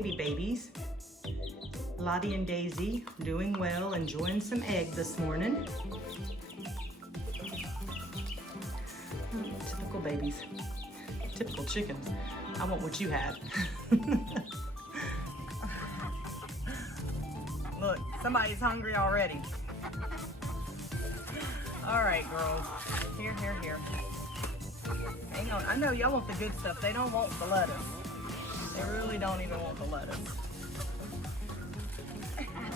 baby babies. Lottie and Daisy doing well, enjoying some egg this morning. Typical babies, typical chickens. I want what you have. Look, somebody's hungry already. All right, girls, here. Hang on, I know y'all want the good stuff. They don't want the lettuce. They really don't even want the lettuce.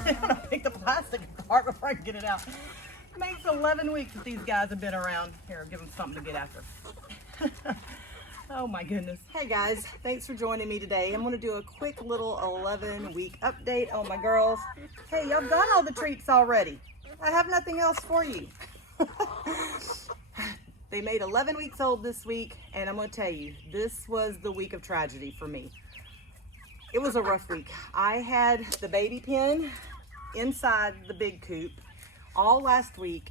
I'm gonna pick the plastic apart before I get it out. It makes 11 weeks that these guys have been around. Here, give them something to get after. Oh my goodness. Hey guys, thanks for joining me today. I'm gonna do a quick little 11-week update on my girls. Hey, y'all got all the treats already. I have nothing else for you. They made 11 weeks old this week, and I'm gonna tell you, this was the week of tragedy for me. It was a rough week. I had the baby pen inside the big coop all last week,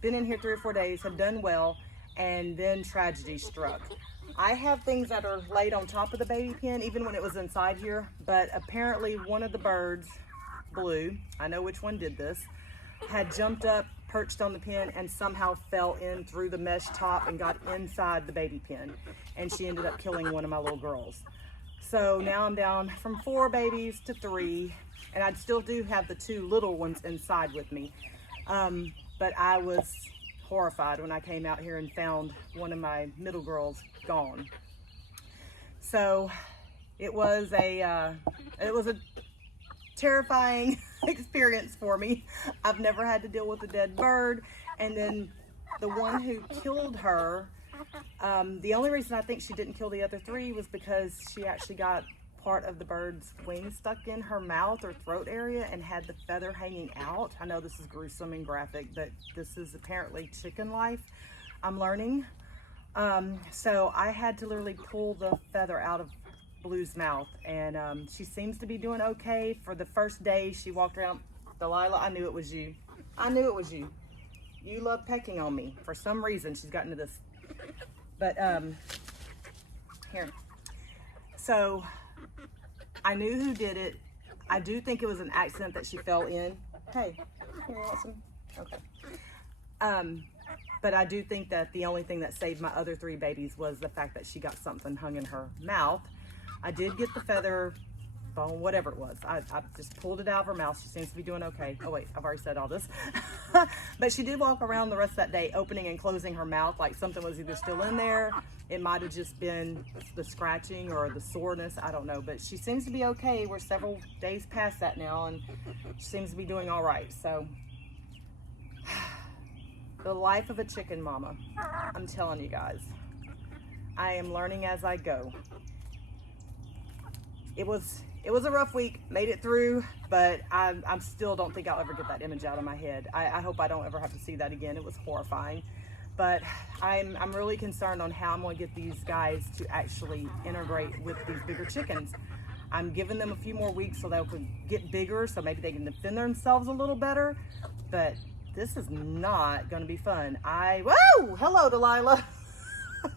been in here 3 or 4 days, have done well, and then tragedy struck. I have things that are laid on top of the baby pen, even when it was inside here, but apparently one of the birds, Blue, I know which one did this, had jumped up, perched on the pen, and somehow fell in through the mesh top and got inside the baby pen, and she ended up killing one of my little girls. So now I'm down from 4 babies to 3, and I still do have the 2 little ones inside with me. But I was horrified when I came out here and found one of my middle girls gone. So it was a terrifying experience for me. I've never had to deal with a dead bird, and then the one who killed her, the only reason I think she didn't kill the other 3 was because she actually got part of the bird's wing stuck in her mouth or throat area and had the feather hanging out. I know this is gruesome and graphic, but this is apparently chicken life, I'm learning. So I had to literally pull the feather out of Blue's mouth, and she seems to be doing okay. For the first day she walked around, Delilah, I knew it was you. I knew it was you. You love pecking on me. For some reason, she's gotten to this. But, here. So, I knew who did it. I do think it was an accident that she fell in. Hey, you want some? Okay. But I do think that the only thing that saved my other 3 babies was the fact that she got something hung in her mouth. I did get the feather bone, whatever it was. I just pulled it out of her mouth. She seems to be doing okay. Oh wait, I've already said all this. But she did walk around the rest of that day opening and closing her mouth like something was either still in there. It might have just been the scratching or the soreness, I don't know. But she seems to be okay. We're several days past that now, and she seems to be doing all right. So, the life of a chicken mama, I'm telling you guys. I am learning as I go. It was a rough week, made it through, but I still don't think I'll ever get that image out of my head. I hope I don't ever have to see that again. It was horrifying. But I'm really concerned on how I'm going to get these guys to actually integrate with these bigger chickens. I'm giving them a few more weeks so they can get bigger, so maybe they can defend themselves a little better. But this is not going to be fun. Whoa! Hello, Delilah.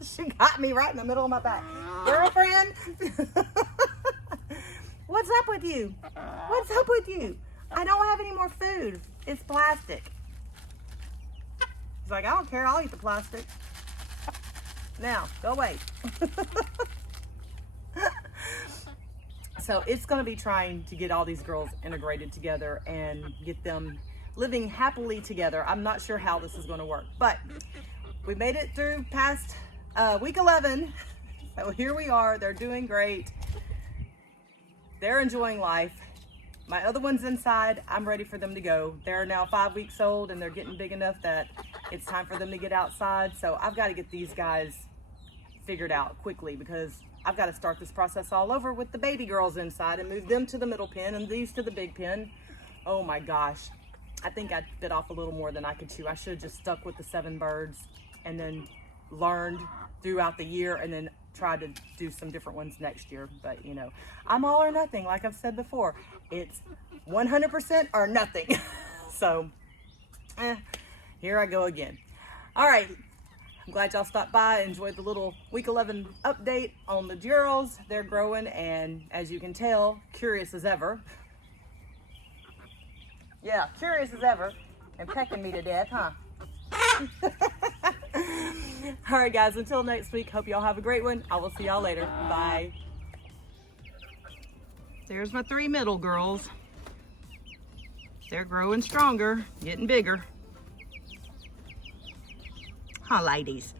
She got me right in the middle of my back. Girlfriend? What's up with you? What's up with you? I don't have any more food. It's plastic. He's like, I don't care. I'll eat the plastic. Now, go away. So it's going to be trying to get all these girls integrated together and get them living happily together. I'm not sure how this is going to work, but we made it through past week 11. So here we are. They're doing great. They're enjoying life. My other one's inside. I'm ready for them to go. They're now 5 weeks old, and they're getting big enough that it's time for them to get outside. So I've got to get these guys figured out quickly, because I've got to start this process all over with the baby girls inside and move them to the middle pen and these to the big pen. Oh my gosh. I think I bit off a little more than I could chew. I should have just stuck with the 7 birds and then learned throughout the year and then try to do some different ones next year. But you know, I'm all or nothing. Like I've said before, it's 100% or nothing. So here I go again. All right, I'm glad y'all stopped by, enjoyed the little week 11 update on the Durals. They're growing, and as you can tell, curious as ever. Yeah, curious as ever, and pecking me to death, huh? All right, guys, until next week, hope y'all have a great one. I will see y'all later. Bye. There's my 3 middle girls. They're growing stronger, getting bigger. Huh, ladies?